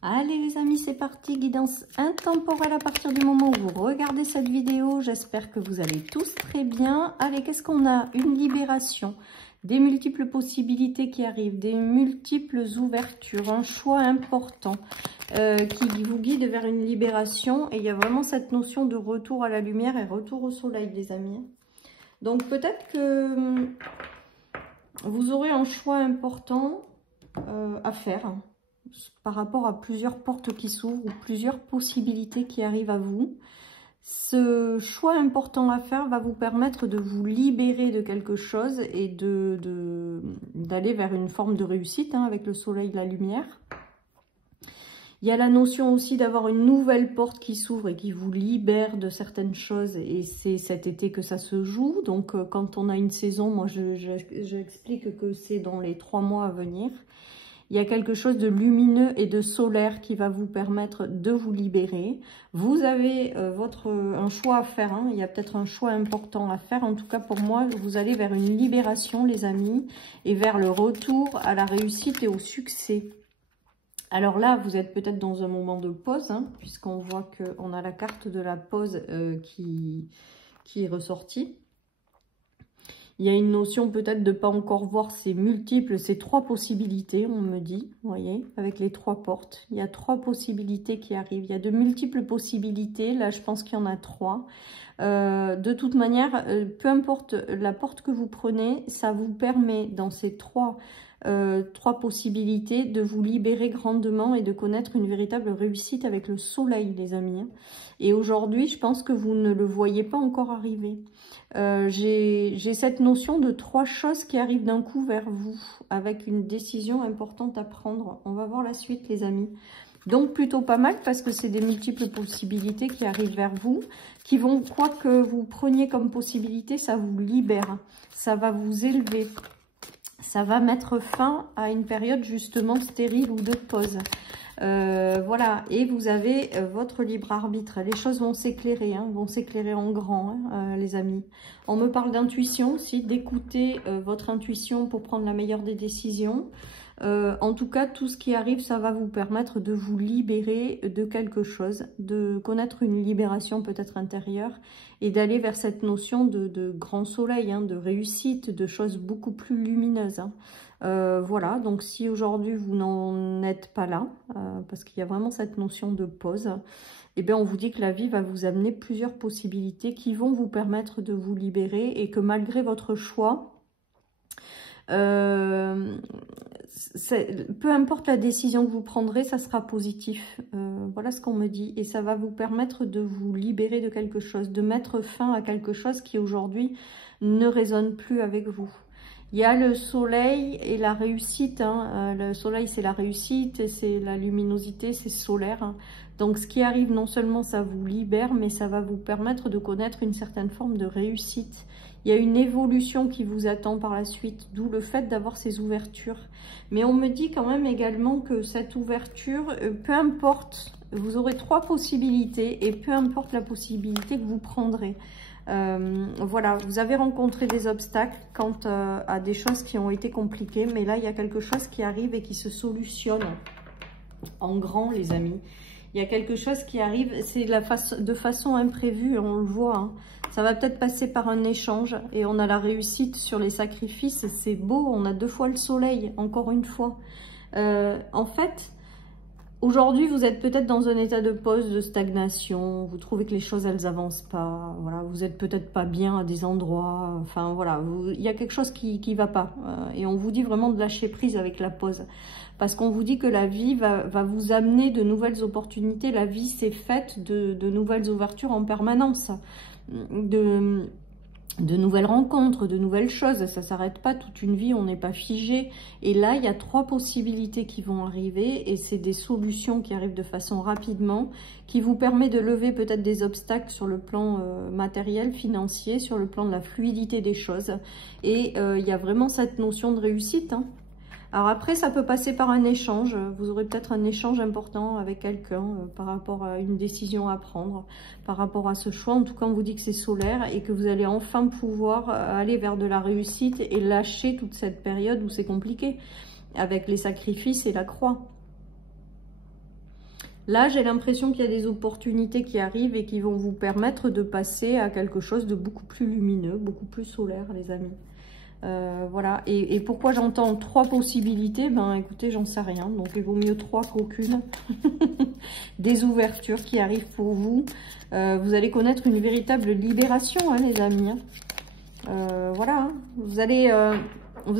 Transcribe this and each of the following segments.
Allez les amis, c'est parti, guidance intemporelle à partir du moment où vous regardez cette vidéo. J'espère que vous allez tous très bien. Allez, qu'est-ce qu'on a? Une libération, des multiples possibilités qui arrivent, des multiples ouvertures, un choix important qui vous guide vers une libération. Et il y a vraiment cette notion de retour à la lumière et retour au soleil les amis. Donc peut-être que vous aurez un choix important à faire par rapport à plusieurs portes qui s'ouvrent ou plusieurs possibilités qui arrivent à vous. Ce choix important à faire va vous permettre de vous libérer de quelque chose et d'aller vers une forme de réussite avec le soleil et la lumière. Il y a la notion aussi d'avoir une nouvelle porte qui s'ouvre et qui vous libère de certaines choses. Et c'est cet été que ça se joue. Donc quand on a une saison, moi j'explique que c'est dans les 3 mois à venir. Il y a quelque chose de lumineux et de solaire qui va vous permettre de vous libérer. Vous avez un choix à faire. Il y a peut-être un choix important à faire. En tout cas, pour moi, vous allez vers une libération, les amis, et vers le retour à la réussite et au succès. Alors là, vous êtes peut-être dans un moment de pause, puisqu'on voit qu'on a la carte de la pause qui est ressortie. Il y a une notion peut-être de ne pas encore voir ces 3 possibilités, on me dit, vous voyez, avec les 3 portes. Il y a 3 possibilités qui arrivent. Il y a de multiples possibilités, là je pense qu'il y en a 3. De toute manière, peu importe la porte que vous prenez, ça vous permet dans ces 3 possibilités de vous libérer grandement et de connaître une véritable réussite avec le soleil, les amis. Et aujourd'hui, je pense que vous ne le voyez pas encore arriver. J'ai cette notion de 3 choses qui arrivent d'un coup vers vous, avec une décision importante à prendre. On va voir la suite, les amis. Donc, plutôt pas mal, parce que c'est des multiples possibilités qui arrivent vers vous, qui vont, quoi que vous preniez comme possibilité, ça vous libère, ça va vous élever. Ça va mettre fin à une période justement stérile ou de pause. Voilà, et vous avez votre libre arbitre. Les choses vont s'éclairer, vont s'éclairer en grand, les amis. On me parle d'intuition aussi, d'écouter votre intuition pour prendre la meilleure des décisions. En tout cas, tout ce qui arrive, ça va vous permettre de vous libérer de quelque chose, de connaître une libération peut-être intérieure et d'aller vers cette notion de grand soleil, de réussite, de choses beaucoup plus lumineuses. Voilà, donc si aujourd'hui vous n'en êtes pas là, parce qu'il y a vraiment cette notion de pause, eh bien on vous dit que la vie va vous amener plusieurs possibilités qui vont vous permettre de vous libérer et que malgré votre choix, peu importe la décision que vous prendrez, ça sera positif. Voilà ce qu'on me dit. Et ça va vous permettre de vous libérer de quelque chose, de mettre fin à quelque chose qui aujourd'hui ne résonne plus avec vous. Il y a le soleil et la réussite. Le soleil, c'est la réussite, c'est la luminosité, c'est solaire. Donc, ce qui arrive, non seulement ça vous libère, mais ça va vous permettre de connaître une certaine forme de réussite. Il y a une évolution qui vous attend par la suite, d'où le fait d'avoir ces ouvertures. Mais on me dit quand même également que cette ouverture, peu importe, vous aurez 3 possibilités et peu importe la possibilité que vous prendrez. Voilà, vous avez rencontré des obstacles quant à des choses qui ont été compliquées, mais là, il y a quelque chose qui arrive et qui se solutionne en grand, les amis. Il y a quelque chose qui arrive, c'est de façon imprévue, on le voit. Ça va peut-être passer par un échange et on a la réussite sur les sacrifices. C'est beau, on a 2 fois le soleil, encore une fois. En fait, aujourd'hui, vous êtes peut-être dans un état de pause, de stagnation. Vous trouvez que les choses, elles avancent pas. Voilà, vous êtes peut-être pas bien à des endroits. Enfin, voilà, il y a quelque chose qui va pas. Et on vous dit vraiment de lâcher prise avec la pause. Parce qu'on vous dit que la vie va vous amener de nouvelles opportunités. La vie, c'est faite de nouvelles ouvertures en permanence. De nouvelles rencontres, de nouvelles choses, ça s'arrête pas toute une vie, on n'est pas figé. Et là, il y a 3 possibilités qui vont arriver et c'est des solutions qui arrivent de façon rapidement, qui vous permet de lever peut-être des obstacles sur le plan matériel, financier, sur le plan de la fluidité des choses. Et il y a vraiment cette notion de réussite. Alors après, ça peut passer par un échange. Vous aurez peut-être un échange important avec quelqu'un par rapport à une décision à prendre, par rapport à ce choix. En tout cas, on vous dit que c'est solaire et que vous allez enfin pouvoir aller vers de la réussite et lâcher toute cette période où c'est compliqué, avec les sacrifices et la croix. Là, j'ai l'impression qu'il y a des opportunités qui arrivent et qui vont vous permettre de passer à quelque chose de beaucoup plus lumineux, beaucoup plus solaire, les amis. Voilà. Et pourquoi j'entends 3 possibilités? Ben écoutez, j'en sais rien. Donc il vaut mieux 3 qu'aucune. Des ouvertures qui arrivent pour vous. Vous allez connaître une véritable libération, hein, les amis. Voilà. Vous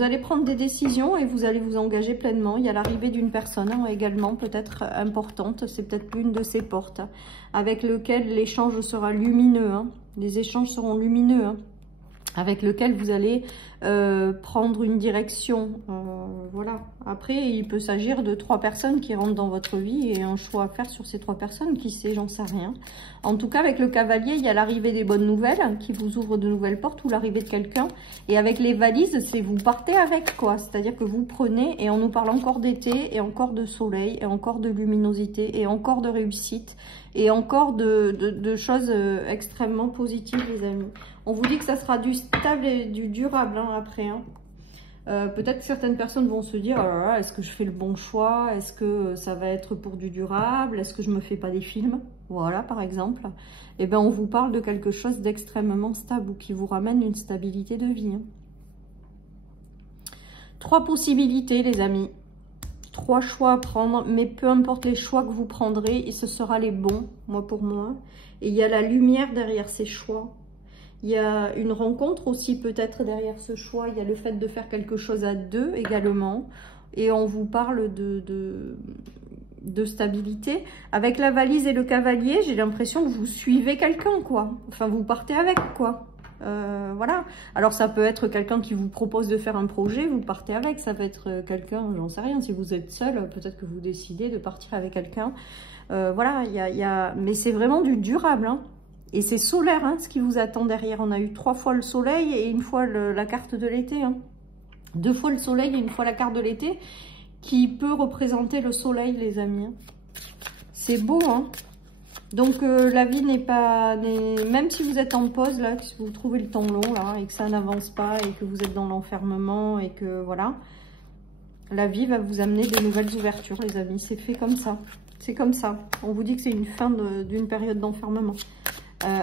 allez prendre des décisions et vous allez vous engager pleinement. Il y a l'arrivée d'une personne, hein, également peut-être importante. C'est peut-être l'une de ces portes, hein, avec lequel l'échange sera lumineux. Hein. Les échanges seront lumineux. Hein, avec lequel vous allez prendre une direction. Voilà. Après, il peut s'agir de 3 personnes qui rentrent dans votre vie et un choix à faire sur ces 3 personnes. Qui sait, j'en sais rien. En tout cas, avec le cavalier, il y a l'arrivée des bonnes nouvelles qui vous ouvrent de nouvelles portes ou l'arrivée de quelqu'un. Et avec les valises, c'est vous partez avec, quoi. C'est-à-dire que vous prenez, et on nous parle encore d'été, et encore de soleil, et encore de luminosité, et encore de réussite, et encore de choses extrêmement positives, les amis. On vous dit que ça sera du stable et du durable, hein, après. Hein. Peut-être que certaines personnes vont se dire, oh, est-ce que je fais le bon choix? Est-ce que ça va être pour du durable? Est-ce que je me fais pas des films? Voilà, par exemple. Eh bien, on vous parle de quelque chose d'extrêmement stable ou qui vous ramène une stabilité de vie. Hein. 3 possibilités, les amis. 3 choix à prendre, mais peu importe les choix que vous prendrez, et ce sera les bons, moi pour moi. Et il y a la lumière derrière ces choix. Il y a une rencontre aussi peut-être derrière ce choix. Il y a le fait de faire quelque chose à 2 également. Et on vous parle de stabilité. Avec la valise et le cavalier, j'ai l'impression que vous suivez quelqu'un, quoi. Enfin, vous partez avec, quoi. Voilà. Alors, ça peut être quelqu'un qui vous propose de faire un projet, vous partez avec. Ça peut être quelqu'un, j'en sais rien. Si vous êtes seul, peut-être que vous décidez de partir avec quelqu'un. Voilà, mais c'est vraiment du durable, hein. Et c'est solaire, hein, ce qui vous attend derrière. On a eu 3 fois le soleil et 1 fois la carte de l'été. Hein. 2 fois le soleil et 1 fois la carte de l'été, qui peut représenter le soleil, les amis. Hein. C'est beau, hein. Donc, la vie n'est pas... Même si vous êtes en pause, là, si vous trouvez le temps long, là, et que ça n'avance pas, et que vous êtes dans l'enfermement, et que, voilà, la vie va vous amener de nouvelles ouvertures, les amis. C'est fait comme ça. C'est comme ça. On vous dit que c'est une fin d'une période d'enfermement.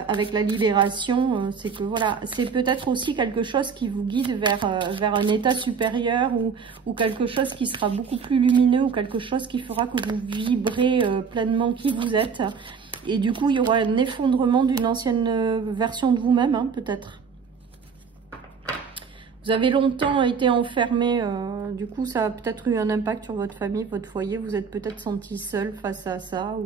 Avec la libération, c'est que voilà, c'est peut-être aussi quelque chose qui vous guide vers un état supérieur ou quelque chose qui sera beaucoup plus lumineux ou quelque chose qui fera que vous vibrez pleinement qui vous êtes. Et du coup, il y aura un effondrement d'une ancienne version de vous-même, hein, peut-être. Vous avez longtemps été enfermé, du coup, ça a peut-être eu un impact sur votre famille, votre foyer. Vous êtes peut-être senti seul face à ça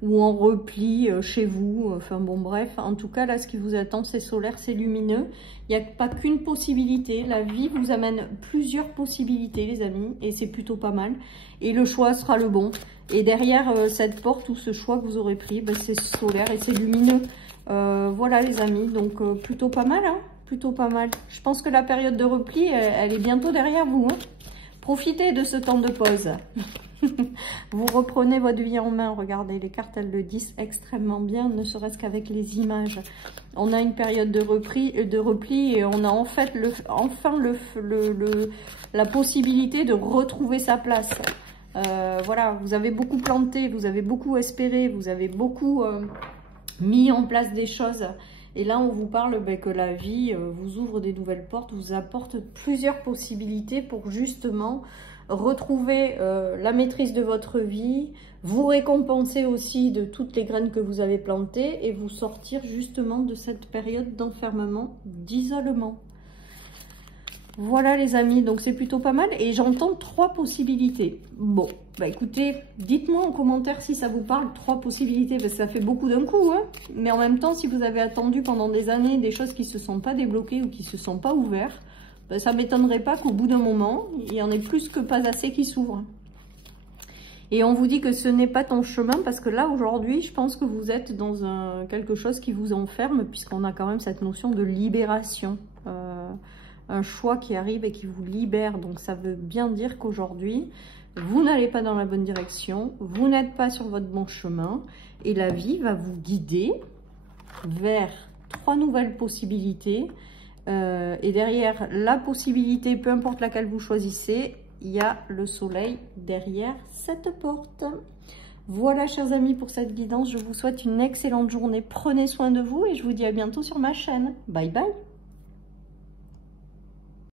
ou en repli chez vous. Enfin bon, bref. En tout cas, là, ce qui vous attend, c'est solaire, c'est lumineux. Il n'y a pas qu'une possibilité. La vie vous amène plusieurs possibilités, les amis, et c'est plutôt pas mal. Et le choix sera le bon. Et derrière cette porte ou ce choix que vous aurez pris, ben, c'est solaire et c'est lumineux. Voilà, les amis. Donc, plutôt pas mal, hein. Plutôt pas mal. Je pense que la période de repli, elle est bientôt derrière vous. Hein. Profitez de ce temps de pause. Vous reprenez votre vie en main. Regardez, les cartes, elles le disent extrêmement bien, ne serait-ce qu'avec les images. On a une période de repli et on a en fait enfin la possibilité de retrouver sa place. Voilà, vous avez beaucoup planté, vous avez beaucoup espéré, vous avez beaucoup mis en place des choses. Et là, on vous parle que la vie vous ouvre des nouvelles portes, vous apporte plusieurs possibilités pour justement retrouver la maîtrise de votre vie, vous récompenser aussi de toutes les graines que vous avez plantées et vous sortir justement de cette période d'enfermement, d'isolement. Voilà les amis, donc c'est plutôt pas mal et j'entends 3 possibilités. Bon, bah écoutez, dites-moi en commentaire si ça vous parle, 3 possibilités, parce que ça fait beaucoup d'un coup, hein. Mais en même temps, si vous avez attendu pendant des années des choses qui ne se sont pas débloquées ou qui ne se sont pas ouvertes, bah, ça ne m'étonnerait pas qu'au bout d'un moment, il y en ait plus que pas assez qui s'ouvrent. Et on vous dit que ce n'est pas ton chemin, parce que là, aujourd'hui, je pense que vous êtes dans quelque chose qui vous enferme, puisqu'on a quand même cette notion de libération. Un choix qui arrive et qui vous libère. Donc ça veut bien dire qu'aujourd'hui, vous n'allez pas dans la bonne direction, vous n'êtes pas sur votre bon chemin et la vie va vous guider vers 3 nouvelles possibilités. Et derrière la possibilité, peu importe laquelle vous choisissez, il y a le soleil derrière cette porte. Voilà, chers amis, pour cette guidance. Je vous souhaite une excellente journée. Prenez soin de vous et je vous dis à bientôt sur ma chaîne. Bye bye.